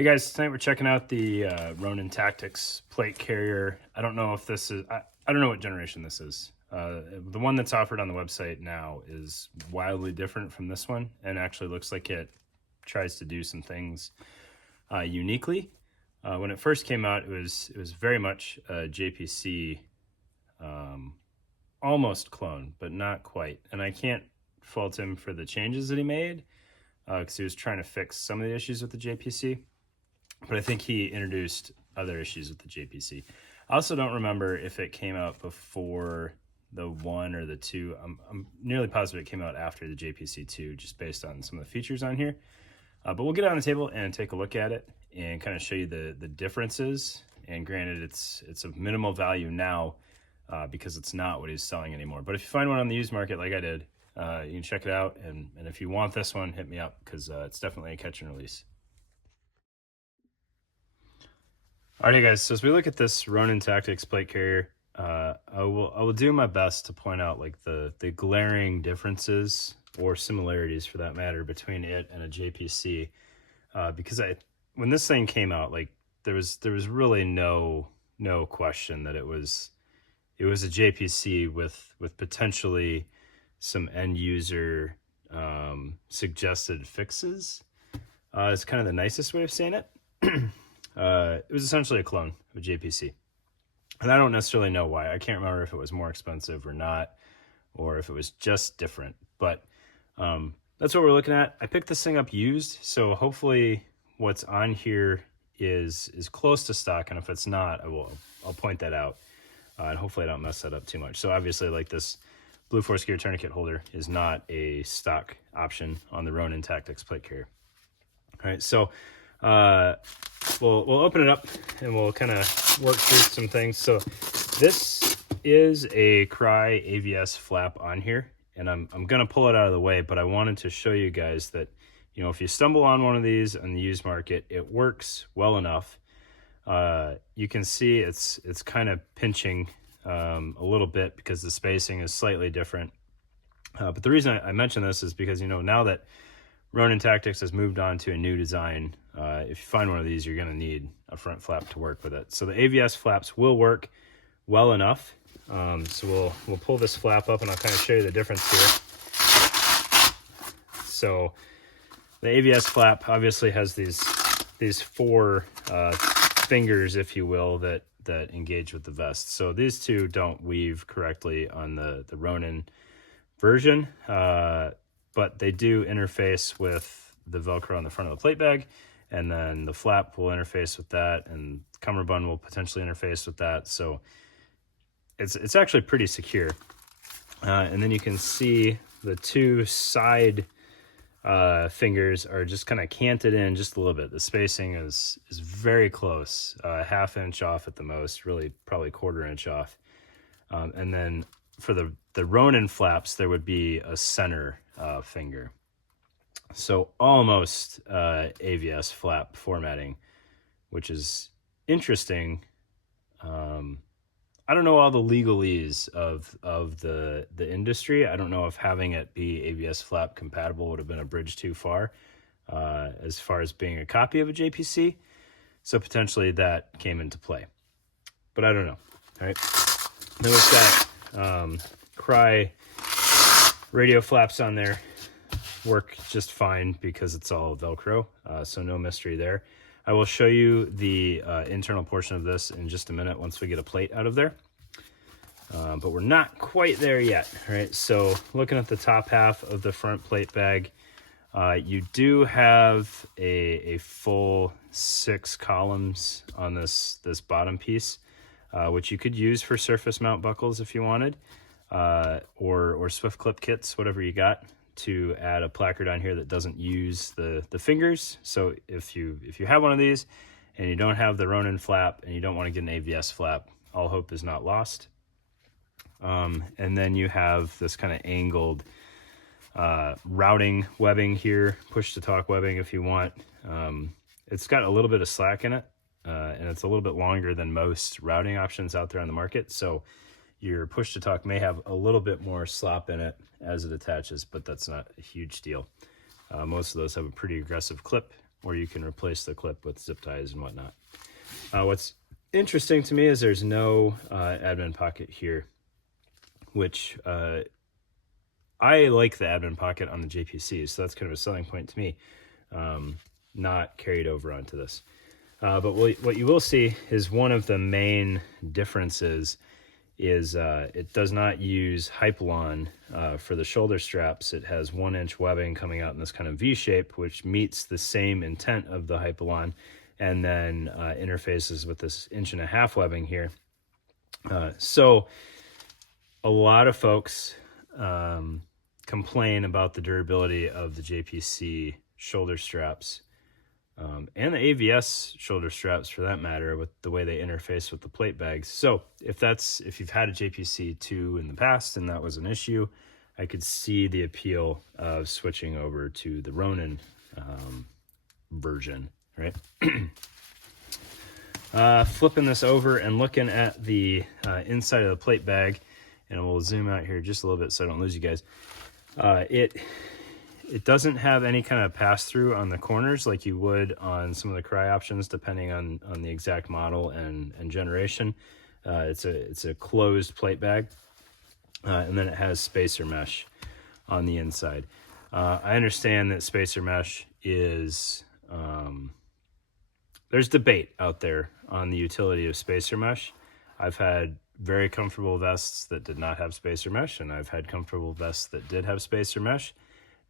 Hey guys, tonight we're checking out the Ronin Tactics plate carrier. I don't know if this is, I don't know what generation this is. The one that's offered on the website now is wildly different from this one and actually looks like it tries to do some things uniquely. When it first came out, it was very much a JPC almost clone, but not quite. And I can't fault him for the changes that he made because he was trying to fix some of the issues with the JPC. But I think he introduced other issues with the JPC. I also don't remember if it came out before the 1 or the 2. I'm nearly positive it came out after the JPC 2, just based on some of the features on here. But we'll get it on the table and take a look at it and kind of show you the differences. And granted, it's of minimal value now because it's not what he's selling anymore. But if you find one on the used market like I did, you can check it out. And if you want this one, hit me up because it's definitely a catch and release. Alrighty guys, so as we look at this Ronin Tactics plate carrier, I will do my best to point out like the glaring differences or similarities for that matter between it and a JPC, because when this thing came out, like there was really no question that it was a JPC with potentially some end user suggested fixes. It's kind of the nicest way of saying it. It was essentially a clone of a JPC. And I don't necessarily know why. I can't remember if it was more expensive or not, or if it was just different. But that's what we're looking at. I picked this thing up used, so hopefully what's on here is close to stock. And if it's not, I'll point that out. And hopefully I don't mess that up too much. So obviously, like this Blue Force Gear tourniquet holder is not a stock option on the Ronin Tactics plate carrier. All right, so we'll open it up and we'll kind of work through some things. So this is a Cry AVS flap on here, and I'm gonna pull it out of the way, but I wanted to show you guys that, you know, if you stumble on one of these on the used market, it works well enough. You can see it's kind of pinching a little bit because the spacing is slightly different. But the reason I mention this is because, you know, now that Ronin Tactics has moved on to a new design, if you find one of these, you're going to need a front flap to work with it. So the AVS flaps will work well enough. So we'll pull this flap up and I'll kind of show you the difference here. So the AVS flap obviously has these 4 fingers, if you will, that engage with the vest. So these two don't weave correctly on the Ronin version, but they do interface with the Velcro on the front of the plate bag, and then the flap will interface with that, and Cummerbund will potentially interface with that. So it's actually pretty secure. And then you can see the 2 side fingers are just kind of canted in just a little bit. The spacing is very close, ½ inch off at the most, really probably ½ inch off. And then for the Ronin flaps, there would be a center finger. So almost AVS flap formatting, which is interesting. I don't know all the legalese of the industry. I don't know if having it be AVS flap compatible would have been a bridge too far as being a copy of a JPC. So potentially that came into play, but I don't know. All right. Then we've got Cry radio flaps on there. Work just fine because it's all Velcro, so no mystery there. I will show you the internal portion of this in just a minute once we get a plate out of there. But we're not quite there yet. All right, so looking at the top half of the front plate bag, you do have a full 6 columns on this bottom piece, which you could use for surface mount buckles if you wanted, or swift clip kits, whatever you got, to add a placard on here that doesn't use the fingers. So if you have one of these and you don't have the Ronin flap and you don't want to get an AVS flap, all hope is not lost. And then you have this kind of angled routing webbing here, push to talk webbing if you want. It's got a little bit of slack in it, and it's a little bit longer than most routing options out there on the market. So your push to talk may have a little bit more slop in it as it attaches, but that's not a huge deal. Most of those have a pretty aggressive clip or you can replace the clip with zip ties and whatnot. What's interesting to me is there's no admin pocket here, which I like the admin pocket on the JPC, so that's kind of a selling point to me, not carried over onto this. But what you will see is one of the main differences is it does not use Hypalon for the shoulder straps. It has 1-inch webbing coming out in this kind of V shape, which meets the same intent of the Hypalon, and then interfaces with this 1.5-inch webbing here. So a lot of folks complain about the durability of the JPC shoulder straps, and the AVS shoulder straps for that matter, with the way they interface with the plate bags. So if you've had a JPC2 in the past and that was an issue, I could see the appeal of switching over to the Ronin version, right? Flipping this over and looking at the inside of the plate bag, and we'll zoom out here just a little bit so I don't lose you guys. It doesn't have any kind of pass-through on the corners like you would on some of the Cry options, depending on the exact model and generation. It's a closed plate bag, and then it has spacer mesh on the inside. I understand that spacer mesh is... there's debate out there on the utility of spacer mesh. I've had very comfortable vests that did not have spacer mesh, and I've had comfortable vests that did have spacer mesh.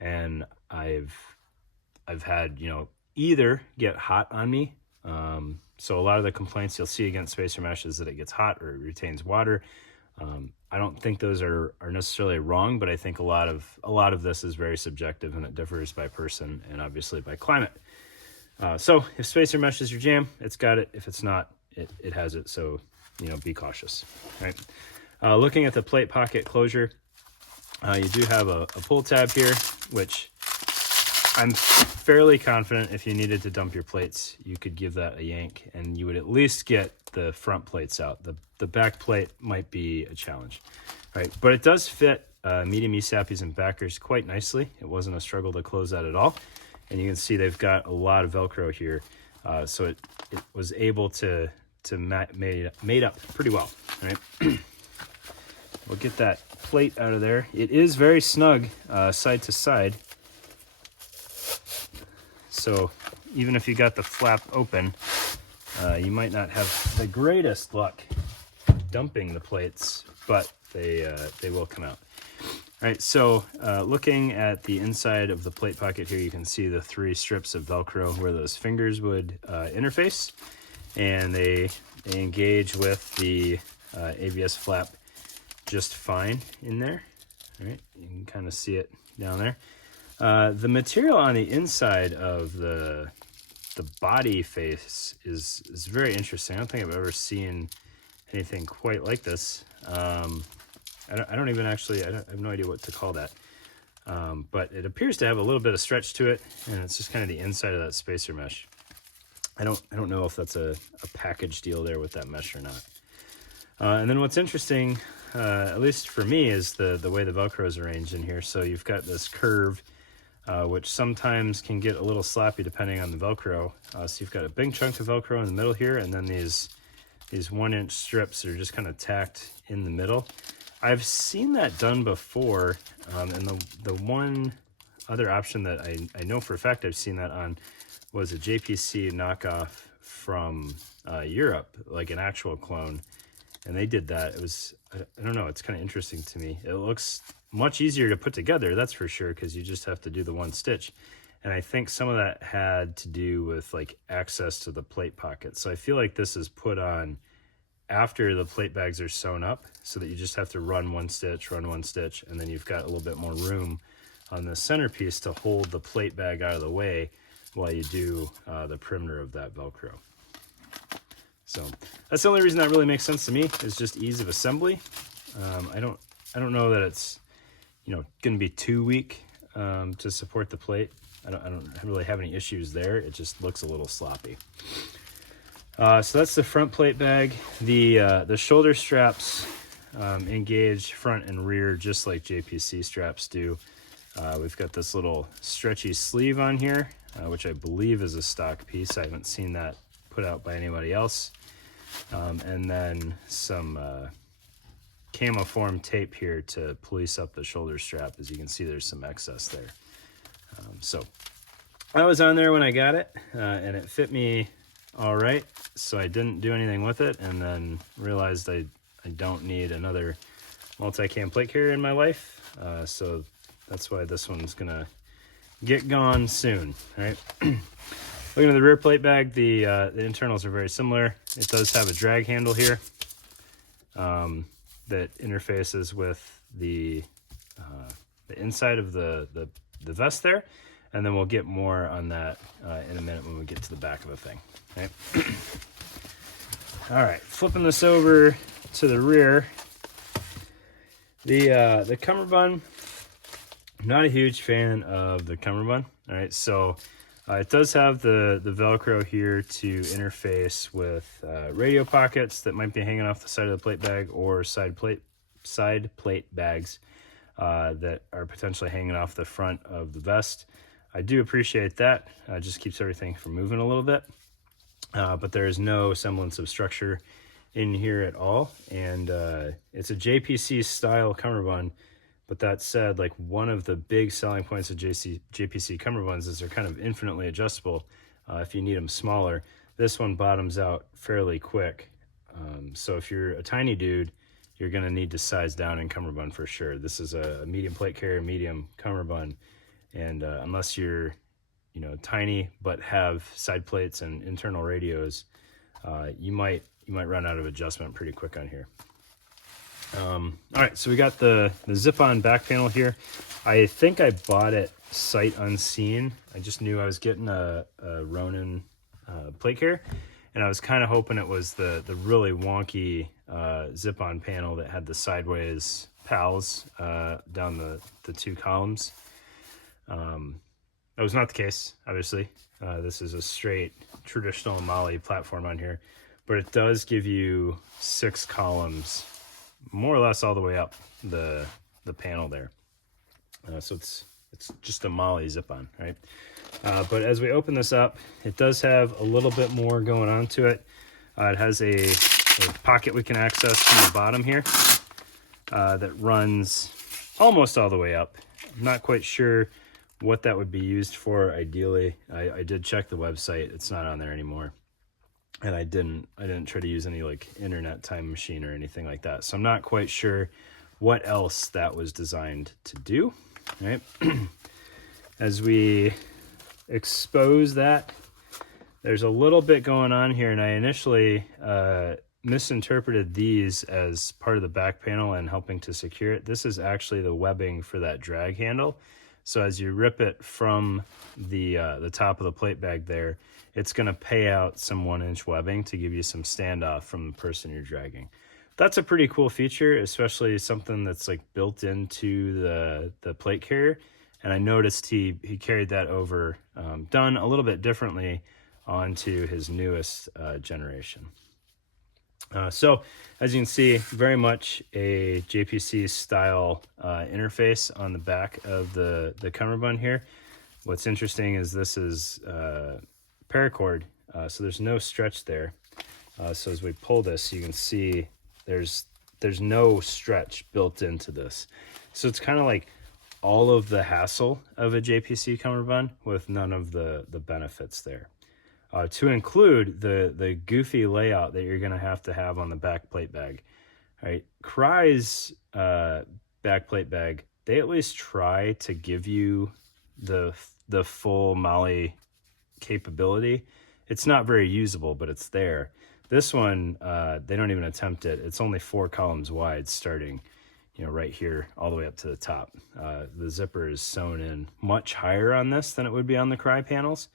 And I've had, either get hot on me. So a lot of the complaints you'll see against spacer mesh is that it gets hot or it retains water. I don't think those are necessarily wrong, but I think a lot of this is very subjective, and it differs by person and obviously by climate. So if spacer mesh is your jam, it's got it. If it's not, it has it. So, be cautious, right? Looking at the plate pocket closure, you do have a pull tab here, which I'm fairly confident if you needed to dump your plates, you could give that a yank and you would at least get the front plates out. The back plate might be a challenge, right? But it does fit medium ESAPs and backers quite nicely. It wasn't a struggle to close that at all. And you can see they've got a lot of Velcro here. So it was able to made up pretty well, right? We'll get that plate out of there. It is very snug side to side. So even if you got the flap open, you might not have the greatest luck dumping the plates, but they will come out. All right, so looking at the inside of the plate pocket here, you can see the 3 strips of Velcro where those fingers would interface, and they engage with the AVS flap just fine in there. All right, you can kind of see it down there. The material on the inside of the body face is very interesting. I don't think I've ever seen anything quite like this. I have no idea what to call that. But it appears to have a little bit of stretch to it, and it's just kind of the inside of that spacer mesh. I don't know if that's a package deal there with that mesh or not. And then what's interesting, at least for me, is the way the Velcro is arranged in here. So you've got this curve, which sometimes can get a little sloppy depending on the Velcro. So you've got a big chunk of Velcro in the middle here, and then these 1-inch strips that are just kind of tacked in the middle. I've seen that done before, and the one other option that I know for a fact I've seen that on was a JPC knockoff from Europe, like an actual clone, and they did that. It was, I don't know, it's kind of interesting to me. It looks much easier to put together, that's for sure, because you just have to do the one stitch. And I think some of that had to do with like access to the plate pocket. So I feel like this is put on after the plate bags are sewn up, so that you just have to run one stitch, and then you've got a little bit more room on the centerpiece to hold the plate bag out of the way while you do the perimeter of that Velcro. So that's the only reason that really makes sense to me, is just ease of assembly. I don't know that it's going to be too weak to support the plate. I don't really have any issues there. It just looks a little sloppy. So that's the front plate bag. The shoulder straps engage front and rear just like JPC straps do. We've got this little stretchy sleeve on here which I believe is a stock piece. I haven't seen that put out by anybody else. And then some camoform tape here to police up the shoulder strap. As you can see, there's some excess there. So I was on there when I got it, and it fit me all right, so I didn't do anything with it, and then realized I don't need another multi-cam plate carrier in my life, so that's why this one's gonna get gone soon. All right. Looking at the rear plate bag, the internals are very similar. It does have a drag handle here that interfaces with the inside of the vest there, and then we'll get more on that in a minute when we get to the back of the thing. Okay. All right, flipping this over to the rear. The Cummerbund, not a huge fan of the Cummerbund. All right, so it does have the Velcro here to interface with radio pockets that might be hanging off the side of the plate bag, or side plate bags that are potentially hanging off the front of the vest. I do appreciate that. It just keeps everything from moving a little bit. But there is no semblance of structure in here at all. And it's a JPC style Cummerbund. But that said, like, one of the big selling points of JPC Cummerbunds is they're kind of infinitely adjustable if you need them smaller. This one bottoms out fairly quick. So if you're a tiny dude, you're going to need to size down in Cummerbund for sure. This is a medium plate carrier, medium Cummerbund. And unless you're, tiny but have side plates and internal radios, you might run out of adjustment pretty quick on here. All right, so we got the zip-on back panel here. I think I bought it sight unseen. I just knew I was getting a Ronin plate carrier, and I was kind of hoping it was the really wonky zip-on panel that had the sideways pals down the two columns. That was not the case, obviously. This is a straight traditional Mali platform on here, but it does give you 6 columns, more or less all the way up the panel there. So it's just a Mali zip-on, right? But as we open this up, it does have a little bit more going on to it. It has a pocket we can access from the bottom here that runs almost all the way up. I'm not quite sure what that would be used for ideally. I did check the website. It's not on there anymore. And I didn't try to use any like internet time machine or anything like that. So I'm not quite sure what else that was designed to do. Right? As we expose that, there's a little bit going on here, and I initially misinterpreted these as part of the back panel and helping to secure it. This is actually the webbing for that drag handle. So as you rip it from the top of the plate bag there, it's going to pay out some 1-inch webbing to give you some standoff from the person you're dragging. That's a pretty cool feature, especially something that's like built into the plate carrier. And I noticed he carried that over, done a little bit differently, onto his newest generation. So as you can see, very much a JPC style interface on the back of the Cummerbund here. What's interesting is this is paracord, so there's no stretch there. So as we pull this, you can see there's no stretch built into this. So it's kind of like all of the hassle of a JPC Cummerbund with none of the benefits there. To include the goofy layout that you're going to have on the back plate bag. All right, Crye's back plate bag, they at least try to give you the full Mali capability. It's not very usable, but it's there. This one, they don't even attempt it. It's only 4 columns wide, starting, right here all the way up to the top. The zipper is sewn in much higher on this than it would be on the Crye panels.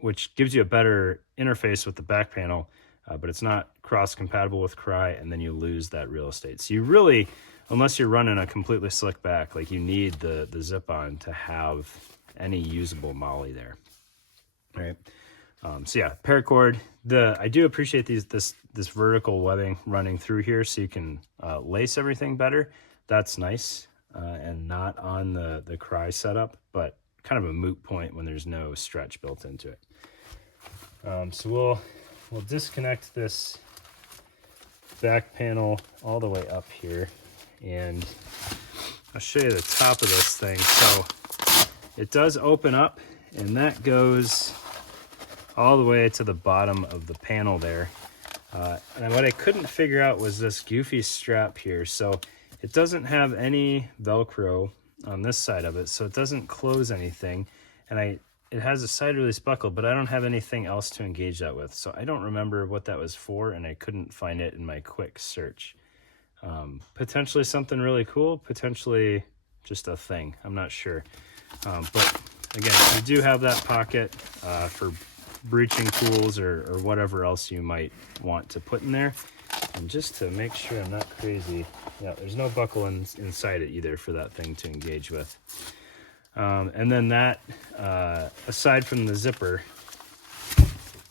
Which gives you a better interface with the back panel, but it's not cross-compatible with Crye, and then you lose that real estate. So you really, unless you're running a completely slick back, like, you need the zip-on to have any usable Mali there. All right. So yeah, paracord. I do appreciate this vertical webbing running through here, so you can lace everything better. That's nice, and not on the Crye setup, but kind of a moot point when there's no stretch built into it. So we'll disconnect this back panel all the way up here, and I'll show you the top of this thing. So it does open up, and that goes all the way to the bottom of the panel there. And what I couldn't figure out was this goofy strap here. So it doesn't have any Velcro on this side of it, so it doesn't close anything. And it has a side release buckle, but I don't have anything else to engage that with. So I don't remember what that was for, and I couldn't find it in my quick search. Potentially something really cool, potentially just a thing. I'm not sure. But again, you do have that pocket for breaching tools or whatever else you might want to put in there. And just to make sure I'm not crazy, yeah, there's no buckle inside it either for that thing to engage with. And then that, aside from the zipper,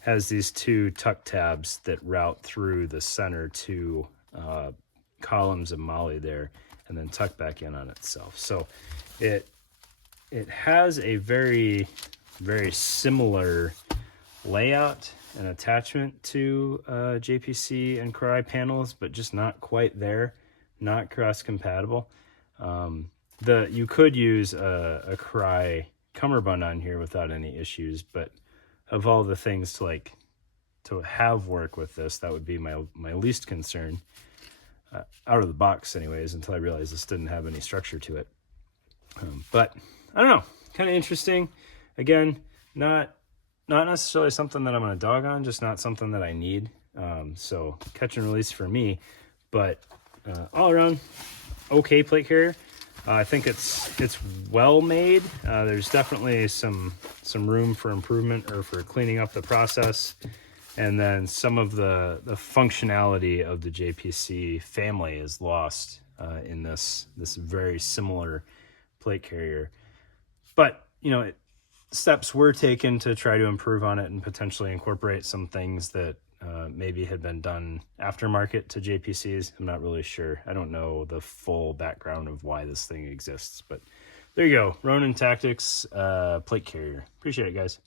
has these two tuck tabs that route through the center two columns of molle there, and then tuck back in on itself. So it has a very, very similar layout and attachment to JPC and Cry panels, but just not quite there, not cross-compatible. You could use a Cry Cummerbund on here without any issues, but of all the things to have work with this, that would be my least concern, out of the box anyways, until I realized this didn't have any structure to it. But I don't know, kind of interesting. Again, not necessarily something that I'm going to dog on, just not something that I need. So catch and release for me, but all around okay plate carrier. I think it's well made. There's definitely some room for improvement or for cleaning up the process. And then some of the functionality of the JPC family is lost in this very similar plate carrier. But, steps were taken to try to improve on it and potentially incorporate some things that maybe had been done aftermarket to JPCs. I'm not really sure. I don't know the full background of why this thing exists, but there you go. Ronin Tactics plate carrier. Appreciate it, guys.